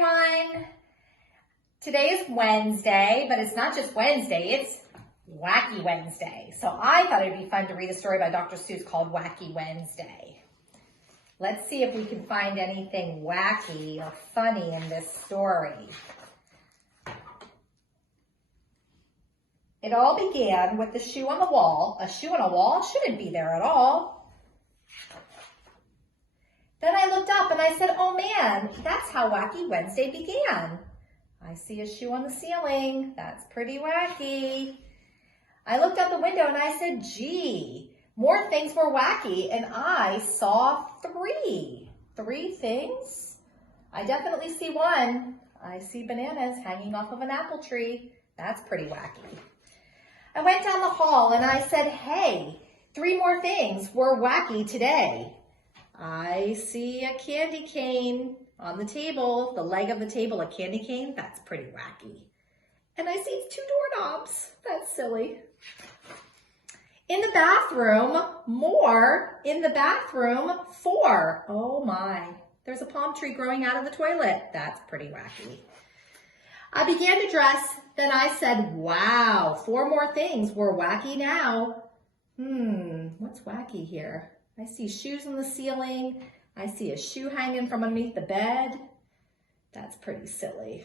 everyone. Today is Wednesday, but it's not just Wednesday, it's Wacky Wednesday. So I thought it'd be fun to read a story by Dr. Seuss called Wacky Wednesday. Let's see if we can find anything wacky or funny in this story. It all began with the shoe on the wall. A shoe on a wall shouldn't be there at all. Then I looked up and I said, oh man, that's how Wacky Wednesday began. I see a shoe on the ceiling. That's pretty wacky. I looked out the window and I said, gee, more things were wacky, and I saw three. Three things? I definitely see one. I see bananas hanging off of an apple tree. That's pretty wacky. I went down the hall and I said, hey, three more things were wacky today. I see a candy cane on the table, the leg of the table, a candy cane. That's pretty wacky. And I see two doorknobs. That's silly. In the bathroom, more. In the bathroom, four. Oh my. There's a palm tree growing out of the toilet. That's pretty wacky. I began to dress. Then I said, wow, four more things were wacky now. What's wacky here? I see shoes on the ceiling. I see a shoe hanging from underneath the bed. That's pretty silly.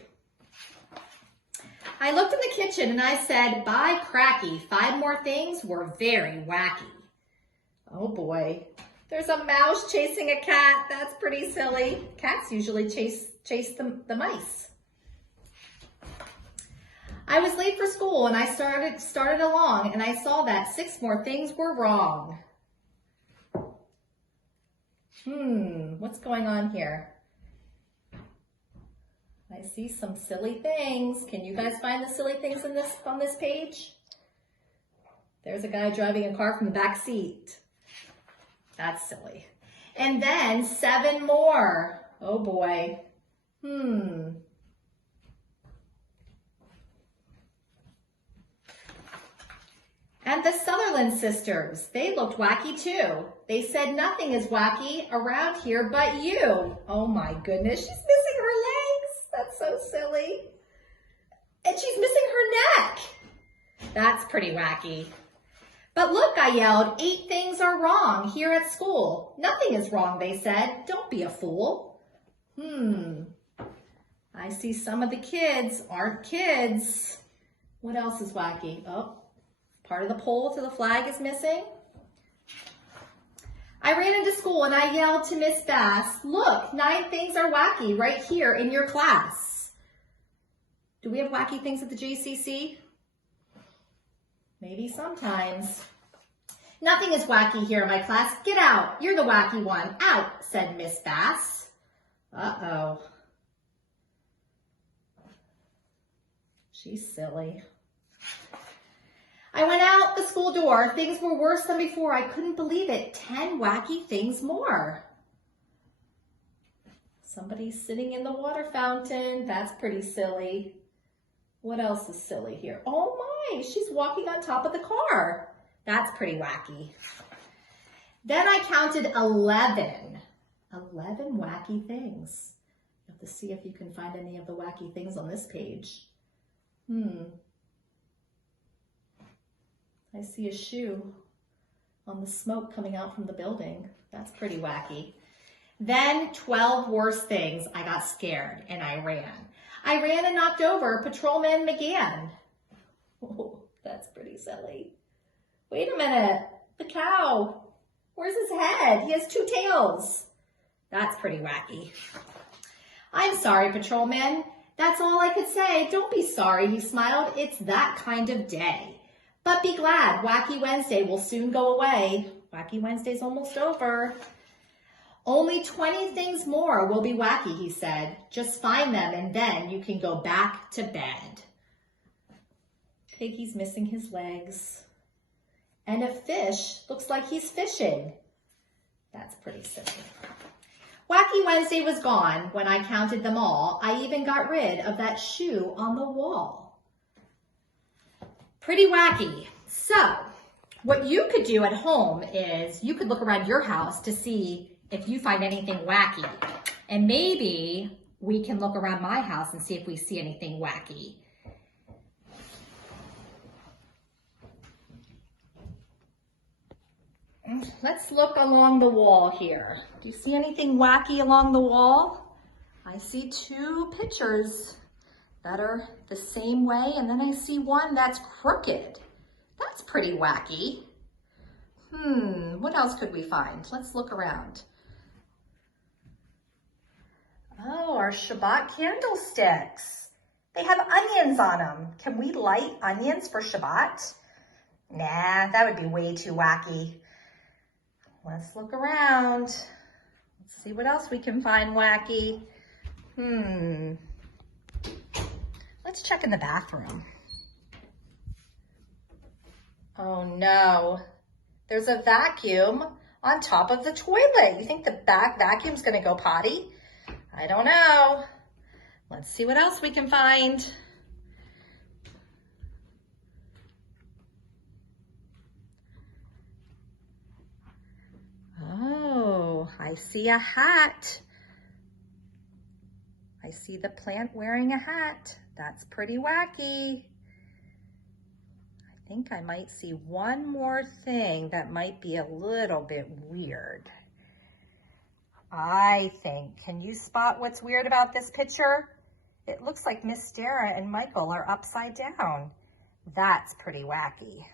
I looked in the kitchen and I said, by cracky, five more things were very wacky. Oh boy, there's a mouse chasing a cat. That's pretty silly. Cats usually chase the mice. I was late for school and I started along and I saw that six more things were wrong. What's going on here? I see some silly things. Can you guys find the silly things on this page? There's a guy driving a car from the back seat. That's silly. And then seven more. Oh boy. And the Sutherland sisters, they looked wacky too. They said nothing is wacky around here but you. Oh my goodness, she's missing her legs. That's so silly. And she's missing her neck. That's pretty wacky. But look, I yelled, 8 things are wrong here at school. Nothing is wrong, they said. Don't be a fool. I see some of the kids aren't kids. What else is wacky? Oh. Part of the pole to the flag is missing. I ran into school and I yelled to Miss Bass, look, 9 things are wacky right here in your class. Do we have wacky things at the JCC? Maybe sometimes. Nothing is wacky here in my class. Get out. You're the wacky one. Out, said Miss Bass. Uh-oh. She's silly. I went out the school door. Things were worse than before. I couldn't believe it. 10 wacky things more. Somebody's sitting in the water fountain. That's pretty silly. What else is silly here? Oh my, she's walking on top of the car. That's pretty wacky. Then I counted 11. 11 wacky things. You have to see if you can find any of the wacky things on this page. I see a shoe on the smoke coming out from the building. That's pretty wacky. Then 12 worse things. I got scared and I ran. I ran and knocked over Patrolman McGann. Oh, that's pretty silly. Wait a minute. The cow. Where's his head? He has 2 tails. That's pretty wacky. I'm sorry, Patrolman. That's all I could say. Don't be sorry, he smiled. It's that kind of day. But be glad, Wacky Wednesday will soon go away. Wacky Wednesday's almost over. Only 20 things more will be wacky, he said. Just find them and then you can go back to bed. Piggy's missing his legs. And a fish looks like he's fishing. That's pretty silly. Wacky Wednesday was gone when I counted them all. I even got rid of that shoe on the wall. Pretty wacky. So what you could do at home is you could look around your house to see if you find anything wacky. And maybe we can look around my house and see if we see anything wacky. Let's look along the wall here. Do you see anything wacky along the wall? I see two pictures that are the same way, and then I see one that's crooked. That's pretty wacky. What else could we find? Let's look around. Oh, our Shabbat candlesticks. They have onions on them. Can we light onions for Shabbat? Nah, that would be way too wacky. Let's look around. Let's see what else we can find wacky. Let's check in the bathroom. Oh no, there's a vacuum on top of the toilet. You think the back vacuum's gonna go potty? I don't know. Let's see what else we can find. Oh, I see a hat. I see the plant wearing a hat. That's pretty wacky. I think I might see one more thing that might be a little bit weird. I think, can you spot what's weird about this picture? It looks like Miss Dara and Michael are upside down. That's pretty wacky.